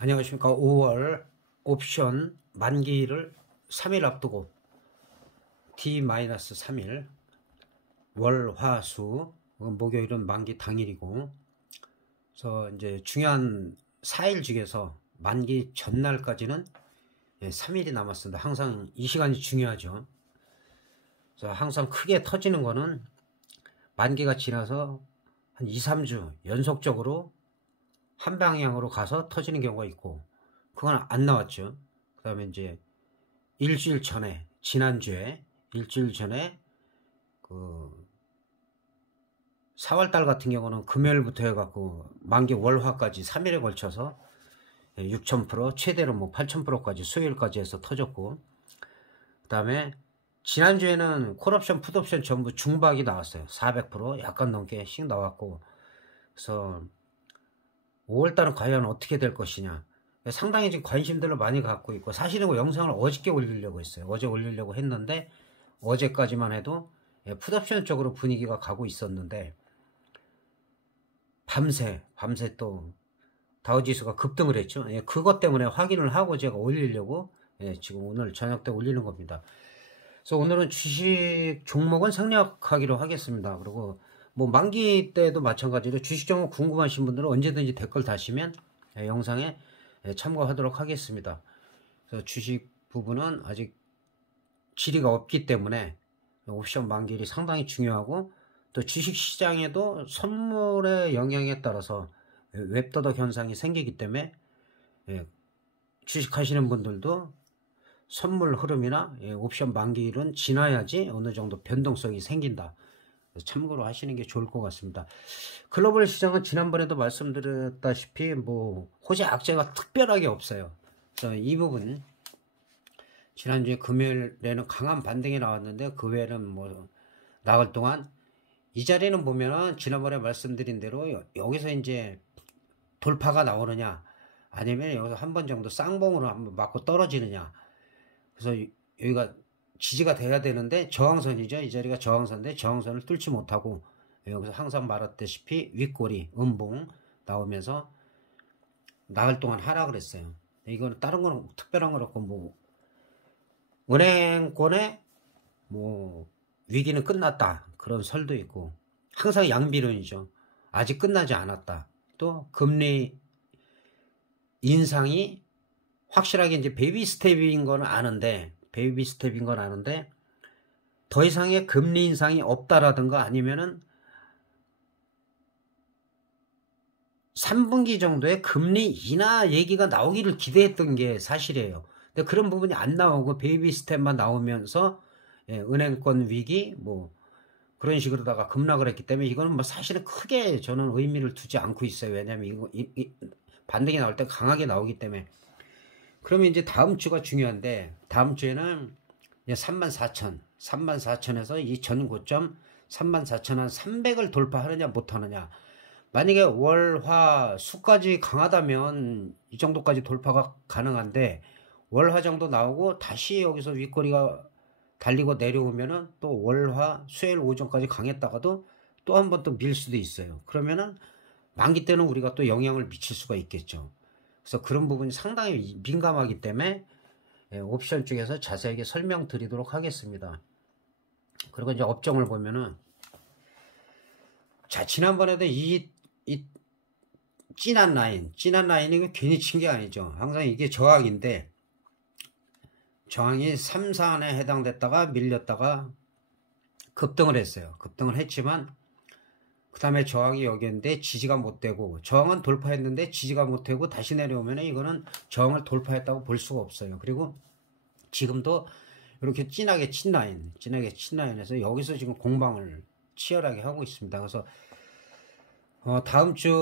안녕하십니까. 5월 옵션 만기를 3일 앞두고 D-3일 월, 화, 수 목요일은 만기 당일이고, 그래서 이제 중요한 4일 중에서 만기 전날까지는 3일이 남았습니다. 항상 이 시간이 중요하죠. 그래서 항상 크게 터지는 거는 만기가 지나서 한 2, 3주 연속적으로 한 방향으로 가서 터지는 경우가 있고, 그건 안 나왔죠. 그 다음에 이제 일주일 전에, 지난주에 일주일 전에 그 4월달 같은 경우는 금요일부터 해갖고 만기 월화까지 3일에 걸쳐서 6,000%, 최대로 뭐 8,000%까지 수요일까지 해서 터졌고, 그 다음에 지난주에는 콜옵션, 풋옵션 전부 중박이 나왔어요. 400% 약간 넘게씩 나왔고, 그래서 5월달은 과연 어떻게 될 것이냐, 상당히 지금 관심들을 많이 갖고 있고, 사실은 그 영상을 어저께 올리려고 했어요. 어제 올리려고 했는데 어제까지만 해도 풋옵션 쪽으로 분위기가 가고 있었는데, 밤새 또 다우지수가 급등을 했죠. 그것 때문에 확인을 하고 제가 올리려고 지금 오늘 저녁 때 올리는 겁니다. 그래서 오늘은 주식 종목은 생략하기로 하겠습니다. 그리고 뭐 만기 때도 마찬가지로 주식 종목 궁금하신 분들은 언제든지 댓글 다시면 영상에 참고하도록 하겠습니다. 그래서 주식 부분은 아직 질의가 없기 때문에 옵션 만기일이 상당히 중요하고, 또 주식 시장에도 선물의 영향에 따라서 웹더덕 현상이 생기기 때문에 주식하시는 분들도 선물 흐름이나 옵션 만기일은 지나야지 어느 정도 변동성이 생긴다. 참고로 하시는 게 좋을 것 같습니다. 글로벌 시장은 지난번에도 말씀드렸다시피 뭐 호재 악재가 특별하게 없어요. 그래서 이 부분 지난주에 금요일에는 강한 반등이 나왔는데, 그 외에는 뭐 나흘 동안 이 자리는 보면은 지난번에 말씀드린 대로 여기서 이제 돌파가 나오느냐, 아니면 여기서 한 번 정도 쌍봉으로 한번 맞고 떨어지느냐. 그래서 여기가 지지가 돼야 되는데 저항선이죠. 이 자리가 저항선인데 저항선을 뚫지 못하고 여기서 항상 말했다시피 윗꼬리 음봉 나오면서 나흘 동안 하락을 했어요. 이거는 다른 거는 특별한 건 없고, 뭐 은행권의 뭐 위기는 끝났다 그런 설도 있고, 항상 양비론이죠. 아직 끝나지 않았다. 또 금리 인상이 확실하게 이제 베이비 스텝인 건 아는데 더 이상의 금리 인상이 없다라든가 아니면은 3분기 정도의 금리 인하 얘기가 나오기를 기대했던 게 사실이에요. 근데 그런 부분이 안 나오고 베이비 스텝만 나오면서 은행권 위기 뭐 그런 식으로다가 급락을 했기 때문에 이거는 뭐 사실은 크게 저는 의미를 두지 않고 있어요. 왜냐면 이거 반등이 나올 때 강하게 나오기 때문에. 그러면 이제 다음 주가 중요한데, 다음 주에는 34,000에서 이 전 고점 34,300을 돌파하느냐 못하느냐. 만약에 월, 화, 수까지 강하다면 이 정도까지 돌파가 가능한데, 월, 화 정도 나오고 다시 여기서 윗꼬리가 달리고 내려오면은 또 월, 화, 수요일 오전까지 강했다가도 또 한 번 또 밀 수도 있어요. 그러면은 만기 때는 우리가 또 영향을 미칠 수가 있겠죠. 그래서 그런 부분이 상당히 민감하기 때문에 옵션 쪽에서 자세하게 설명드리도록 하겠습니다. 그리고 이제 업종을 보면은, 자, 지난번에도 이 진한 라인이 괜히 친 게 아니죠. 항상 이게 저항인데, 저항이 3, 4안에 해당됐다가 밀렸다가 급등을 했어요. 급등을 했지만 그 다음에 저항이 여기인데 지지가 못 되고, 저항은 돌파했는데 지지가 못 되고 다시 내려오면 이거는 저항을 돌파했다고 볼 수가 없어요. 그리고 지금도 이렇게 진하게 친 라인에서 여기서 지금 공방을 치열하게 하고 있습니다. 그래서 다음 주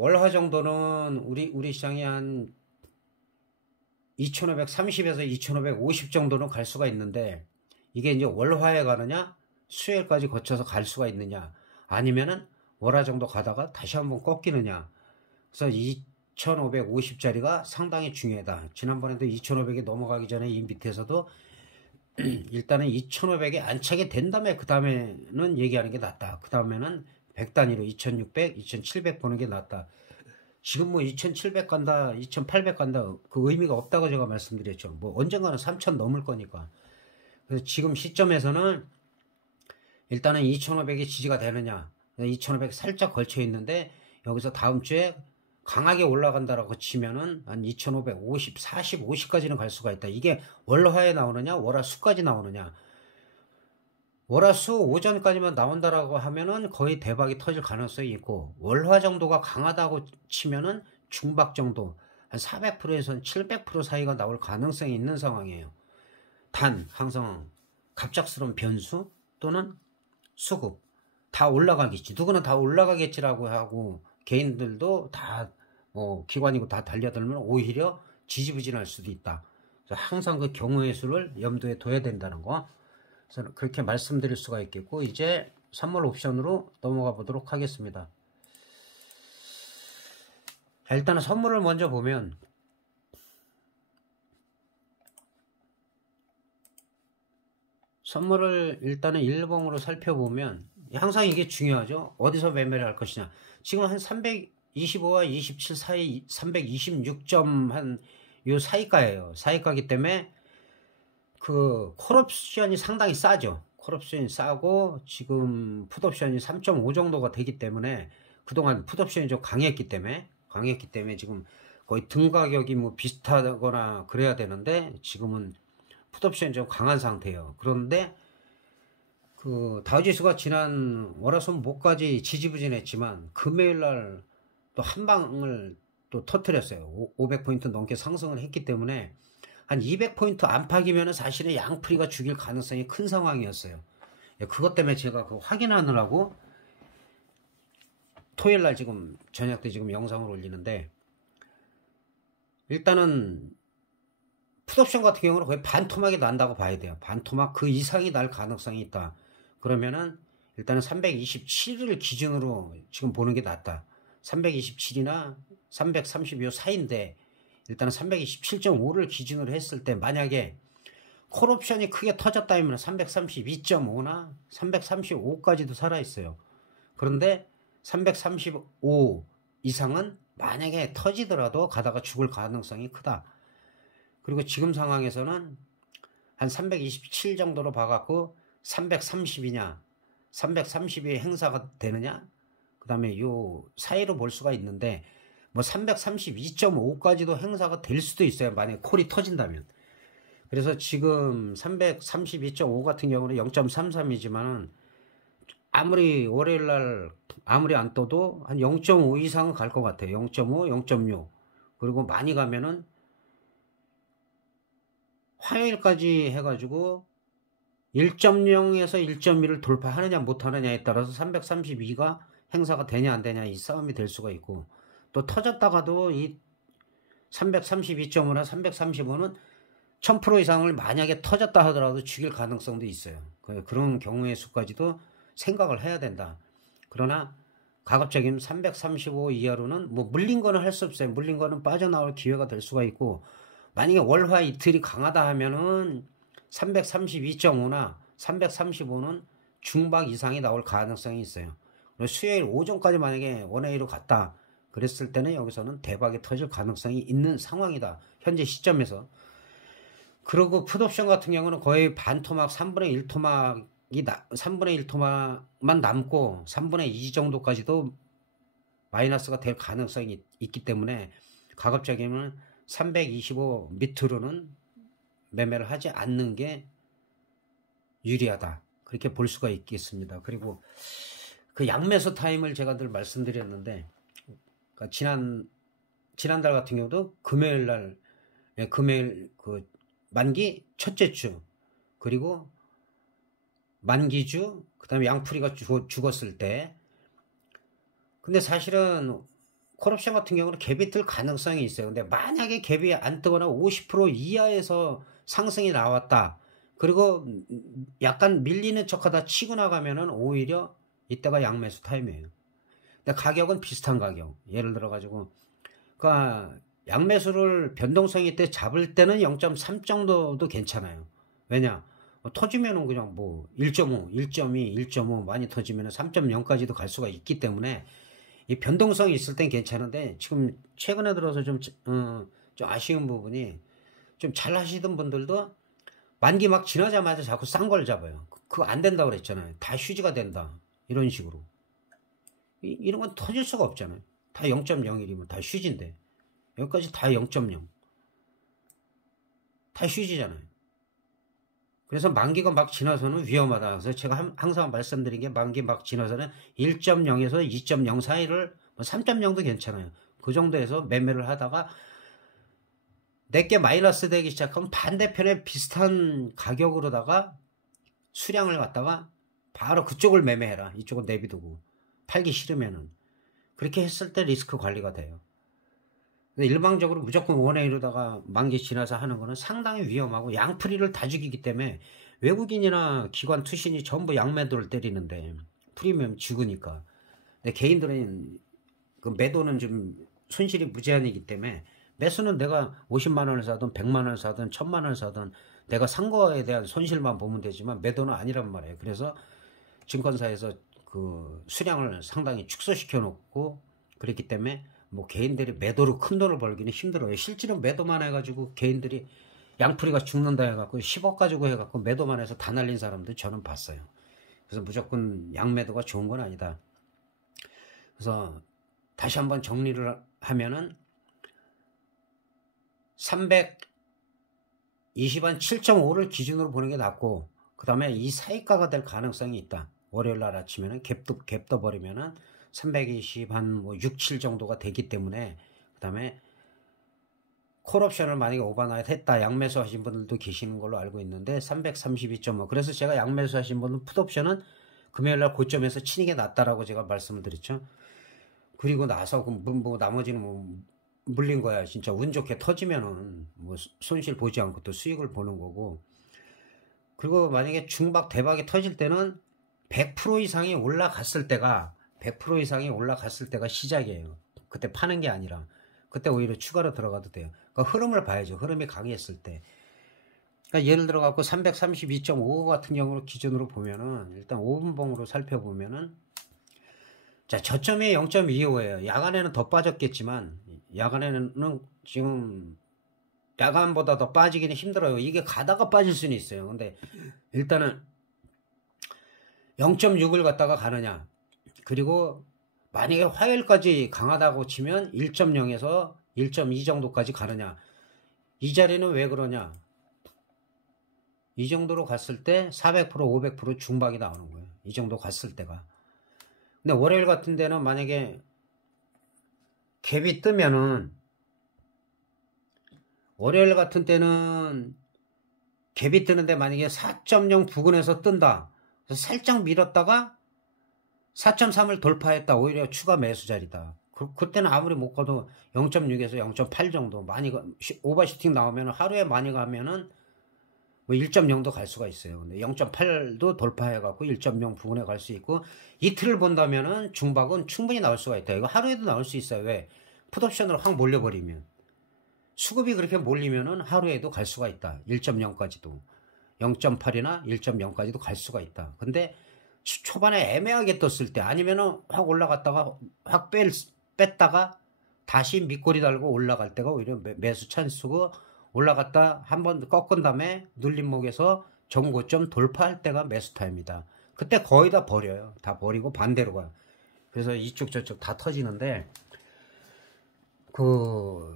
월화 정도는 우리 시장이 한 2530에서 2550 정도는 갈 수가 있는데, 이게 이제 월화에 가느냐 수요일까지 거쳐서 갈 수가 있느냐, 아니면은 월화 정도 가다가 다시 한번 꺾이느냐. 그래서 2550짜리가 상당히 중요하다. 지난번에도 2500이 넘어가기 전에 이 밑에서도 일단은 2500에 안착이 된 다음에 그 다음에는 얘기하는 게 낫다. 그 다음에는 100단위로 2600, 2700 보는 게 낫다. 지금 뭐 2700 간다, 2800 간다, 그 의미가 없다고 제가 말씀드렸죠. 뭐 언젠가는 3000 넘을 거니까. 그래서 지금 시점에서는 일단은 2500이 지지가 되느냐, 2500 살짝 걸쳐 있는데 여기서 다음 주에 강하게 올라간다라고 치면은 한 2550, 40, 50까지는 갈 수가 있다. 이게 월화에 나오느냐, 월화수까지 나오느냐. 월화수 오전까지만 나온다라고 하면은 거의 대박이 터질 가능성이 있고, 월화 정도가 강하다고 치면은 중박 정도, 한 400%에서 700% 사이가 나올 가능성이 있는 상황이에요. 단 항상 갑작스러운 변수 또는 수급 다 올라가겠지, 누구는 다 올라가겠지라고 하고 개인들도 다 기관이고 다 달려들면 오히려 지지부진할 수도 있다. 그래서 항상 그 경우의 수를 염두에 둬야 된다는 거, 그래서 그렇게 말씀드릴 수가 있겠고, 이제 선물 옵션으로 넘어가 보도록 하겠습니다. 일단은 선물을 먼저 보면, 선물을 일단은 일봉으로 살펴보면 항상 이게 중요하죠. 어디서 매매를 할 것이냐. 지금 한 325와 27 사이, 326점 한 요 사이가예요. 사이가기 때문에 그 콜옵션이 상당히 싸죠. 콜옵션이 싸고 지금 풋옵션이 3.5 정도가 되기 때문에, 그동안 풋옵션이 좀 강했기 때문에 지금 거의 등 가격이 뭐 비슷하거나 그래야 되는데 지금은 풋옵션이 좀 강한 상태예요. 그런데 그 다우지수가 지난 월화수목까지 지지부진했지만 금요일날 또 한 방을 또 터뜨렸어요. 500포인트 넘게 상승을 했기 때문에 한 200포인트 안팎이면 사실은 양풀이가 죽일 가능성이 큰 상황이었어요. 그것 때문에 제가 그 확인하느라고 토요일날 지금 저녁 때 지금 영상을 올리는데, 일단은 풋옵션 같은 경우는 거의 반토막이 난다고 봐야 돼요. 반토막 그 이상이 날 가능성이 있다. 그러면은 일단은 327을 기준으로 지금 보는 게 낫다. 327이나 330요 사이인데 일단은 327.5를 기준으로 했을 때 만약에 콜옵션이 크게 터졌다면 332.5나 335까지도 살아있어요. 그런데 335 이상은 만약에 터지더라도 가다가 죽을 가능성이 크다. 그리고 지금 상황에서는 한 327 정도로 봐갖고 330이냐 330이 행사가 되느냐, 그 다음에 요 사이로 볼 수가 있는데 뭐 332.5까지도 행사가 될 수도 있어요. 만약에 콜이 터진다면. 그래서 지금 332.5 같은 경우는 0.33이지만 아무리 월요일날 아무리 안 떠도 한 0.5 이상은 갈 것 같아요. 0.5, 0.6. 그리고 많이 가면은 화요일까지 해가지고 1.0에서 1.1을 돌파하느냐 못하느냐에 따라서 332가 행사가 되냐 안 되냐 이 싸움이 될 수가 있고, 또 터졌다가도 이 332.5나 335는 1000% 이상을 만약에 터졌다 하더라도 죽일 가능성도 있어요. 그런 경우의 수까지도 생각을 해야 된다. 그러나 가급적이면 335 이하로는 뭐 물린 거는 할 수 없어요. 물린 거는 빠져나올 기회가 될 수가 있고, 만약에 월화 이틀이 강하다 하면은 332.5나 335는 중박 이상이 나올 가능성이 있어요. 수요일 오전까지 만약에 원웨이로 갔다 그랬을 때는 여기서는 대박이 터질 가능성이 있는 상황이다. 현재 시점에서. 그리고 풋옵션 같은 경우는 거의 반토막 3분의 1토막이 3분의 1토막만 남고 3분의 2 정도까지도 마이너스가 될 가능성이 있기 때문에 가급적이면 325 밑으로는 매매를 하지 않는 게 유리하다. 그렇게 볼 수가 있겠습니다. 그리고 그 양매수 타임을 제가 늘 말씀드렸는데, 그러니까 지난달 같은 경우도 금요일 날, 금요일 그 만기 첫째 주, 그리고 만기주, 그 다음에 양풀이가 죽었을 때, 근데 사실은 콜옵션 같은 경우는 갭이 뜰 가능성이 있어요. 근데 만약에 갭이 안 뜨거나 50% 이하에서 상승이 나왔다. 그리고 약간 밀리는 척하다 치고 나가면은 오히려 이때가 양매수 타임이에요. 근데 가격은 비슷한 가격. 예를 들어 가지고, 그러니까 양매수를 변동성이 있대 잡을 때는 0.3 정도도 괜찮아요. 왜냐? 터지면은 그냥 뭐 1.5, 1.2, 1.5 많이 터지면은 3.0까지도 갈 수가 있기 때문에 이 변동성이 있을 땐 괜찮은데 지금 최근에 들어서 좀 아쉬운 부분이 좀 잘 하시던 분들도 만기 막 지나자마자 자꾸 싼 걸 잡아요. 그거 안 된다고 그랬잖아요. 다 휴지가 된다. 이런 식으로. 이런 건 터질 수가 없잖아요. 다 0.01이면 다 휴지인데. 여기까지 다 0.0. 다 휴지잖아요. 그래서 만기가 막 지나서는 위험하다. 그래서 제가 항상 말씀드린 게 만기 막 지나서는 1.0에서 2.0 사이를 3.0도 괜찮아요. 그 정도에서 매매를 하다가 내게 마이너스 되기 시작하면 반대편에 비슷한 가격으로다가 수량을 갖다가 바로 그쪽을 매매해라. 이쪽은 내비두고 팔기 싫으면은 그렇게 했을 때 리스크 관리가 돼요. 일방적으로 무조건 원웨이로다가 만기 지나서 하는 거는 상당히 위험하고 양풀이를 다 죽이기 때문에 외국인이나 기관 투신이 전부 양매도를 때리는데 프리미엄 죽으니까. 근데 개인들은 그 매도는 좀 손실이 무제한이기 때문에 매수는 내가 50만 원을 사든 100만 원을 사든 1000만 원을 사든 내가 산 거에 대한 손실만 보면 되지만 매도는 아니란 말이에요. 그래서 증권사에서 그 수량을 상당히 축소시켜 놓고 그랬기 때문에 뭐 개인들이 매도로 큰 돈을 벌기는 힘들어요. 실제로 매도만 해가지고 개인들이 양풀이가 죽는다 해갖고 10억 가지고 해갖고 매도만 해서 다 날린 사람들 저는 봤어요. 그래서 무조건 양매도가 좋은 건 아니다. 그래서 다시 한번 정리를 하면은 320한 7.5를 기준으로 보는 게 낫고 그 다음에 이 사이가가 될 가능성이 있다. 월요일날 아침에는 갭 떠버리면은 320한 뭐 6, 7 정도가 되기 때문에 그 다음에 콜옵션을 만약에 오버나잇 했다. 양매수 하신 분들도 계시는 걸로 알고 있는데 332.5 그래서 제가 양매수 하신 분은 풋옵션은 금요일날 고점에서 치는 게 낫다라고 제가 말씀을 드렸죠. 그리고 나서 뭐 나머지는 뭐 물린 거야. 진짜 운 좋게 터지면은 뭐 손실 보지 않고 또 수익을 보는 거고. 그리고 만약에 중박 대박이 터질 때는 100% 이상이 올라갔을 때가 100% 이상이 올라갔을 때가 시작이에요. 그때 파는 게 아니라 그때 오히려 추가로 들어가도 돼요. 그러니까 흐름을 봐야죠. 흐름이 강했을 때. 그러니까 예를 들어 갖고 332.5 같은 경우로 기준으로 보면은 일단 5분봉으로 살펴보면은 자, 저점이 0.25예요. 야간에는 더 빠졌겠지만 야간에는 지금 야간보다 더 빠지기는 힘들어요. 이게 가다가 빠질 수는 있어요. 근데 일단은 0.6을 갖다가 가느냐. 그리고 만약에 화요일까지 강하다고 치면 1.0에서 1.2 정도까지 가느냐. 이 자리는 왜 그러냐. 이 정도로 갔을 때 400%, 500% 중박이 나오는 거예요. 이 정도 갔을 때가. 근데 월요일 같은 데는 만약에 갭이 뜨면은 월요일 같은 때는 갭이 뜨는데 만약에 4.0 부근에서 뜬다. 그래서 살짝 밀었다가 4.3을 돌파했다. 오히려 추가 매수 자리다. 그때는 아무리 못 가도 0.6에서 0.8 정도 많이 오버슈팅 나오면 하루에 많이 가면은 뭐 1.0도 갈 수가 있어요. 근데 0.8도 돌파해갖고 1.0 부근에 갈 수 있고 이틀을 본다면은 중박은 충분히 나올 수가 있다. 이거 하루에도 나올 수 있어요. 왜? 풋옵션으로 확 몰려버리면 수급이 그렇게 몰리면은 하루에도 갈 수가 있다. 1.0까지도 0.8이나 1.0까지도 갈 수가 있다. 근데 초반에 애매하게 떴을 때 아니면은 확 올라갔다가 확 뺐다가 다시 밑꼬리 달고 올라갈 때가 오히려 매수 찬스고 올라갔다 한번 꺾은 다음에 눌림목에서 정고점 돌파할 때가 매수 타입니다. 그때 거의 다 버려요. 다 버리고 반대로 가요. 그래서 이쪽 저쪽 다 터지는데 또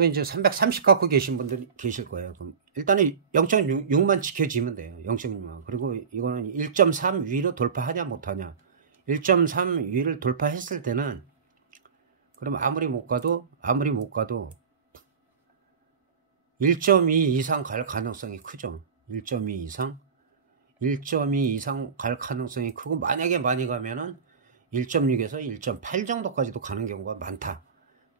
이제 330 갖고 계신 분들이 계실 거예요. 그럼 일단은 0.6만 지켜지면 돼요. 0.6만. 그리고 이거는 1.3 위로 돌파하냐 못하냐. 1.3 위를 돌파했을 때는 그럼 아무리 못 가도 1.2 이상 갈 가능성이 크죠. 1.2 이상. 1.2 이상 갈 가능성이 크고 만약에 많이 가면은 1.6에서 1.8 정도까지도 가는 경우가 많다.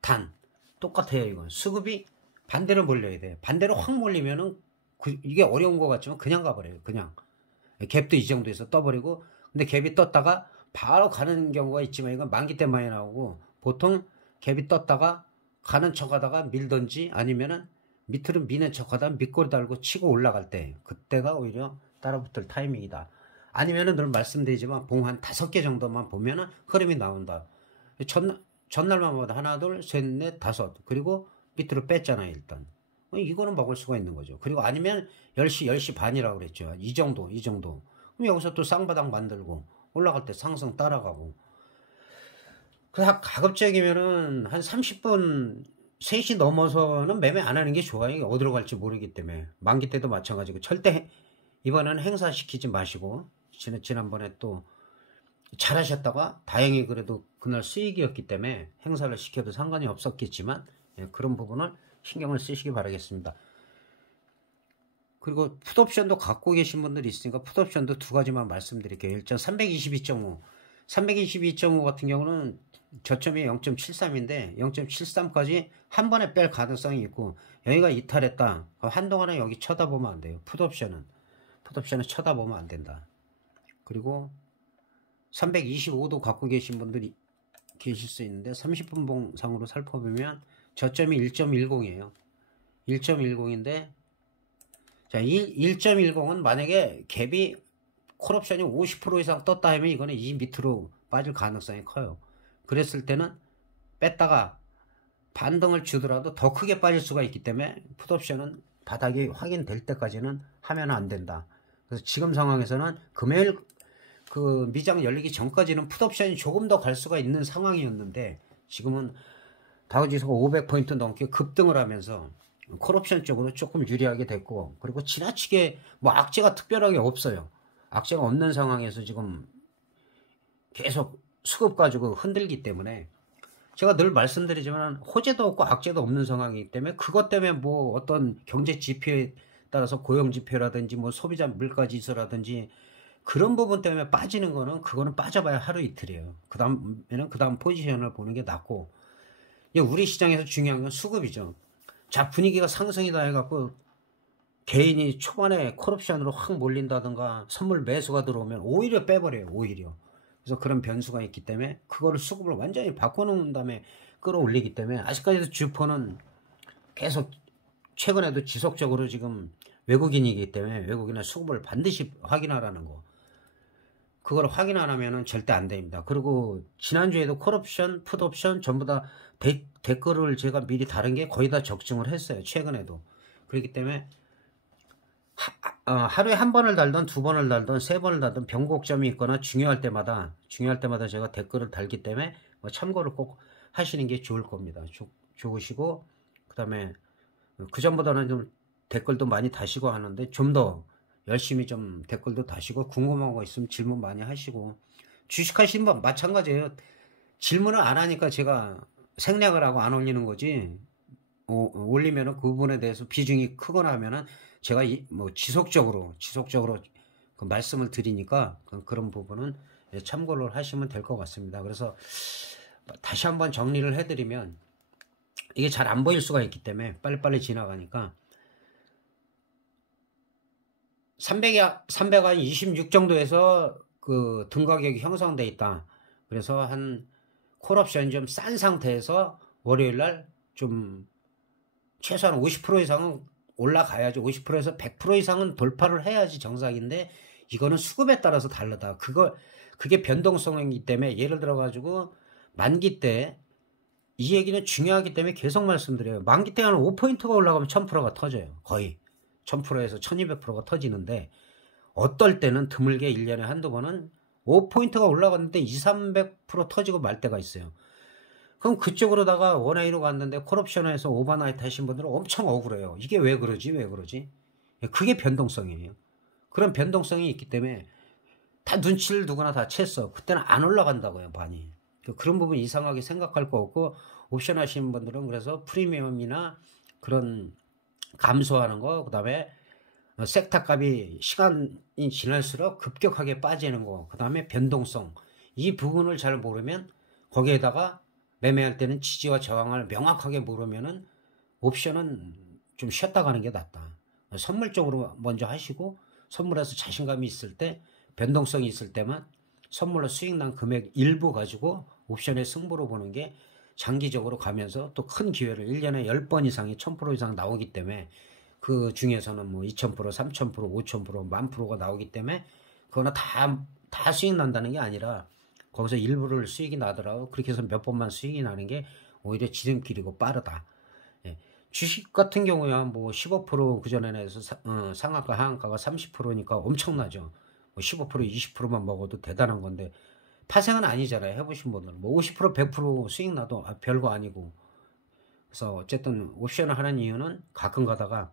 단 똑같아요. 이건 수급이 반대로 몰려야 돼. 반대로 확 몰리면은 이게 어려운 것 같지만 그냥 가버려요. 그냥 갭도 이 정도에서 떠버리고 근데 갭이 떴다가 바로 가는 경우가 있지만 이건 만기 때 많이 나오고 보통 갭이 떴다가 가는 척하다가 밀던지 아니면은 밑으로 미는 척하다 밑꼬리 달고 치고 올라갈 때 그때가 오히려 따라붙을 타이밍이다. 아니면은 늘 말씀드리지만 봉 한 5개 정도만 보면은 흐름이 나온다. 전날만 보다 하나, 둘, 셋, 넷, 다섯. 그리고 밑으로 뺐잖아요, 일단. 이거는 먹을 수가 있는 거죠. 그리고 아니면 10시, 10시 반이라고 그랬죠. 이 정도. 그럼 여기서 또 쌍바닥 만들고 올라갈 때 상승 따라가고. 가급적이면은 한 30분, 3시 넘어서는 매매 안 하는 게 좋아요. 어디로 갈지 모르기 때문에. 만기 때도 마찬가지고. 절대 이번에는 행사시키지 마시고. 지난번에 또 잘하셨다가 다행히 그래도 그날 수익이었기 때문에 행사를 시켜도 상관이 없었겠지만 그런 부분을 신경을 쓰시기 바라겠습니다. 그리고 풋옵션도 갖고 계신 분들이 있으니까 풋옵션도 2가지만 말씀드릴게요. 일단 322.5 322.5 같은 경우는 저점이 0.73인데 0.73까지 한 번에 뺄 가능성이 있고, 여기가 이탈했다 한동안은 여기 쳐다보면 안 돼요. 풋옵션은 쳐다보면 안 된다. 그리고 325도 갖고 계신 분들이 계실 수 있는데 30분 봉상으로 살펴보면 저점이 1.10이에요. 1.10인데 자, 1.10은 만약에 갭이 콜옵션이 50% 이상 떴다 하면 이거는 이 밑으로 빠질 가능성이 커요. 그랬을 때는 뺐다가 반등을 주더라도 더 크게 빠질 수가 있기 때문에 풋옵션은 바닥이 확인될 때까지는 하면 안 된다. 그래서 지금 상황에서는 금요일 그 미장 열리기 전까지는 풋옵션이 조금 더 갈 수가 있는 상황이었는데, 지금은 다우지수가 500포인트 넘게 급등을 하면서 콜옵션 쪽으로 조금 유리하게 됐고, 그리고 지나치게 뭐 악재가 특별하게 없어요. 악재가 없는 상황에서 지금 계속 수급 가지고 흔들기 때문에, 제가 늘 말씀드리지만 호재도 없고 악재도 없는 상황이기 때문에 그것 때문에 뭐 어떤 경제 지표에 따라서 고용 지표라든지 뭐 소비자 물가 지수라든지 그런 부분 때문에 빠지는 거는 그거는 빠져봐야 하루 이틀이에요. 그 다음 포지션을 보는 게 낫고, 우리 시장에서 중요한 건 수급이죠. 자, 분위기가 상승이다 해갖고 개인이 초반에 콜옵션으로 확 몰린다든가 선물 매수가 들어오면 오히려 빼버려요. 오히려. 그래서 그런 변수가 있기 때문에 그거를 수급을 완전히 바꿔놓은 다음에 끌어올리기 때문에, 아직까지도 주포는 계속 최근에도 지속적으로 지금 외국인이기 때문에 외국인의 수급을 반드시 확인하라는 거. 그걸 확인 안 하면은 절대 안 됩니다. 그리고 지난주에도 콜옵션, 풋옵션 전부 다 댓글을 제가 미리 다른 게 거의 다 적중을 했어요. 최근에도. 그렇기 때문에 하루에 한 번을 달든 2번을 달든 3번을 달든 변곡점이 있거나 중요할 때마다 제가 댓글을 달기 때문에 참고를 꼭 하시는 게 좋을 겁니다. 좋으시고, 그 다음에 그 전보다는 좀 댓글도 많이 다시고 하는데 좀 더 열심히 좀 댓글도 다시고, 궁금한 거 있으면 질문 많이 하시고, 주식하시는 분 마찬가지예요. 질문을 안 하니까 제가 생략을 하고 안 올리는 거지, 올리면은 그 부분에 대해서 비중이 크거나 하면은 제가 뭐 지속적으로 그 말씀을 드리니까 그런 부분은 참고를 하시면 될 것 같습니다. 그래서 다시 한번 정리를 해드리면, 이게 잘 안 보일 수가 있기 때문에 빨리빨리 지나가니까 326 정도에서 그 등가격이 형성돼 있다. 그래서 한 콜옵션이 좀 싼 상태에서 월요일날 좀 최소한 50% 이상은 올라가야죠. 50%에서 100% 이상은 돌파를 해야지 정상인데, 이거는 수급에 따라서 다르다. 그게 변동성이기 때문에, 예를 들어 가지고 만기 때 이 얘기는 중요하기 때문에 계속 말씀드려요. 만기 때 한 5포인트가 올라가면 1000%가 터져요. 거의 1000%에서 1200%가 터지는데, 어떨 때는 드물게 1년에 한두 번은 5포인트가 올라갔는데 200~300% 터지고 말 때가 있어요. 그럼 그쪽으로다가 원웨이로 갔는데 콜옵션에서 오버나이트 하신 분들은 엄청 억울해요. 이게 왜 그러지? 그게 변동성이에요. 그런 변동성이 있기 때문에 다 눈치를 누구나 다 챘어. 그때는 안 올라간다고요, 많이. 그런 부분 이상하게 생각할 거 없고, 옵션 하시는 분들은 그래서 프리미엄이나 그런 감소하는 거, 그 다음에 섹터 값이 시간이 지날수록 급격하게 빠지는 거, 그 다음에 변동성, 이 부분을 잘 모르면, 거기에다가 매매할 때는 지지와 저항을 명확하게 모르면은 옵션은 좀 쉬었다 가는 게 낫다. 선물 쪽으로 먼저 하시고, 선물에서 자신감이 있을 때, 변동성이 있을 때만 선물로 수익 난 금액 일부 가지고 옵션의 승부로 보는 게 장기적으로 가면서 또 큰 기회를 1년에 10번 이상이 1000% 이상 나오기 때문에, 그 중에서는 뭐 2000%, 3000%, 5000%, 10,000%가 나오기 때문에 그거는 다 수익 난다는 게 아니라 거기서 일부를 수익이 나더라도 그렇게 해서 몇 번만 수익이 나는 게 오히려 지름길이고 빠르다. 예. 주식 같은 경우야 뭐 15% 그전에 해서 상한가 하한가가 30%니까 엄청나죠. 뭐 15% 20%만 먹어도 대단한 건데 파생은 아니잖아요. 해보신 분들은 뭐 50% 100% 수익 나도 별거 아니고. 그래서 어쨌든 옵션을 하는 이유는 가끔 가다가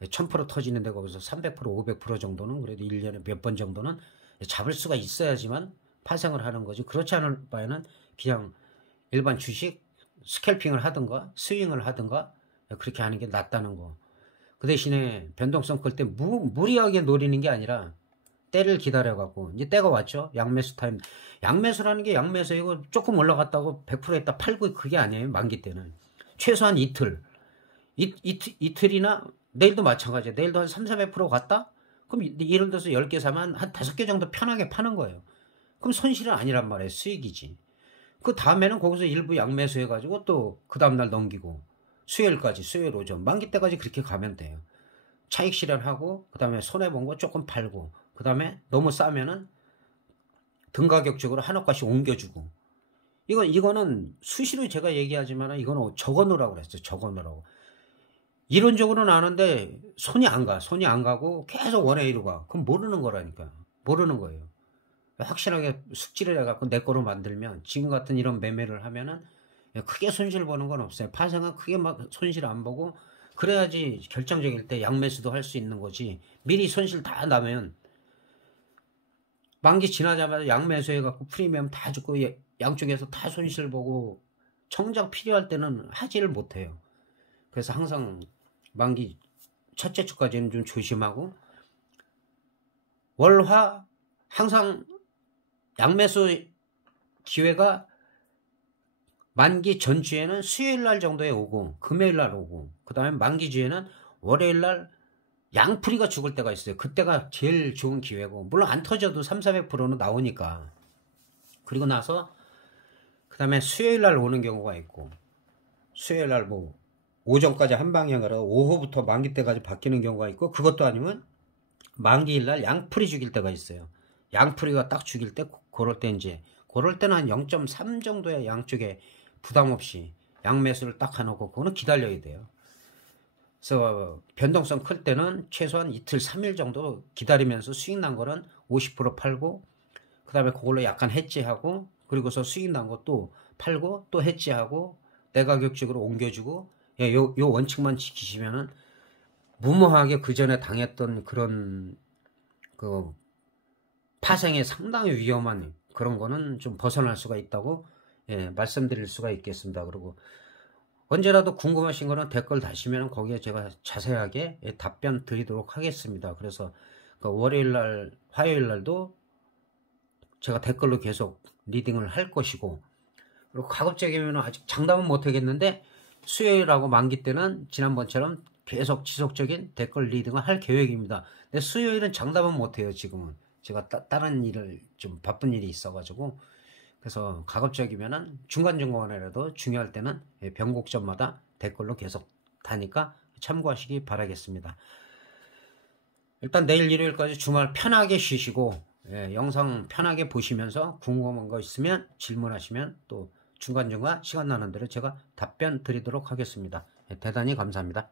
1000% 터지는데 거기서 300% 500% 정도는 그래도 1년에 몇 번 정도는 잡을 수가 있어야지만 파생을 하는 거지. 그렇지 않을 바에는 그냥 일반 주식 스캘핑을 하든가 스윙을 하든가 그렇게 하는 게 낫다는 거. 그 대신에 변동성 클 때 무리하게 노리는 게 아니라 때를 기다려갖고 이제 때가 왔죠. 양매수 타임. 양매수라는 게 양매수이고 조금 올라갔다고 100% 했다 팔고 그게 아니에요. 만기 때는 최소한 이틀. 이틀이나 내일도 마찬가지예요. 내일도 한 300~400% 갔다? 그럼 예를 들어서 10개 사면 한 5개 정도 편하게 파는 거예요. 그럼 손실은 아니란 말이에요. 수익이지. 그 다음에는 거기서 일부 양매수 해가지고 또 그 다음날 넘기고 수요일까지 수요일 오전 만기 때까지 그렇게 가면 돼요. 차익 실현하고 그 다음에 손해본 거 조금 팔고 그 다음에 너무 싸면은 등가격적으로 한옥가씩 옮겨주고 이거는 수시로 제가 얘기하지만 이거는 적어놓으라고 그랬어요. 적어놓으라고. 이론적으로는 아는데 손이 안 가고 계속 원웨이로 가. 그럼 모르는 거라니까. 모르는 거예요. 확실하게 숙지를 해갖고 내 거로 만들면 지금 같은 이런 매매를 하면은 크게 손실 보는 건 없어요. 파생은 크게 막 손실 안 보고 그래야지 결정적일 때 양매수도 할 수 있는 거지. 미리 손실 다 나면 만기 지나자마자 양매수 해갖고 프리미엄 다 죽고 양쪽에서 다 손실 보고 정작 필요할 때는 하지를 못해요. 그래서 항상 만기 첫째 주까지는 좀 조심하고 월화 항상 양매수 기회가 만기 전주에는 수요일날 정도에 오고 금요일날 오고 그 다음에 만기주에는 월요일날 양풀이가 죽을 때가 있어요. 그때가 제일 좋은 기회고 물론 안 터져도 300~400%는 나오니까. 그리고 나서 그 다음에 수요일날 오는 경우가 있고 수요일날 뭐 오전까지 한 방향으로 오후부터 만기 때까지 바뀌는 경우가 있고 그것도 아니면 만기일날 양풀이 죽일 때가 있어요. 양풀이가 딱 죽일 때 그럴 때는 한 0.3 정도의 양쪽에 부담 없이 양매수를 딱 해놓고 그거는 기다려야 돼요. 그래서 변동성 클 때는 최소한 이틀 3일 정도 기다리면서 수익 난 거는 50% 팔고 그 다음에 그걸로 약간 해지하고 그리고서 수익 난 것도 팔고 또 해지하고 내가격적으로 옮겨주고 요 원칙만 지키시면은 무모하게 그 전에 당했던 그런 그 파생에 상당히 위험한 그런 거는 좀 벗어날 수가 있다고 말씀드릴 수가 있겠습니다. 그리고 언제라도 궁금하신 거는 댓글 다시면 거기에 제가 자세하게 답변 드리도록 하겠습니다. 그래서 그 월요일날 화요일날도 제가 댓글로 계속 리딩을 할 것이고 그리고 가급적이면 아직 장담은 못하겠는데 수요일하고 만기 때는 지난번처럼 계속 지속적인 댓글 리딩을 할 계획입니다. 근데 수요일은 장담은 못해요. 지금은 제가 다른 일을 좀 바쁜 일이 있어가지고 그래서 가급적이면은 중간중간에라도 중요할 때는 변곡점마다 댓글로 계속 다니까 참고하시기 바라겠습니다. 일단 내일 일요일까지 주말 편하게 쉬시고 영상 편하게 보시면서 궁금한 거 있으면 질문하시면 또 중간중간 시간 나는 대로 제가 답변 드리도록 하겠습니다. 대단히 감사합니다.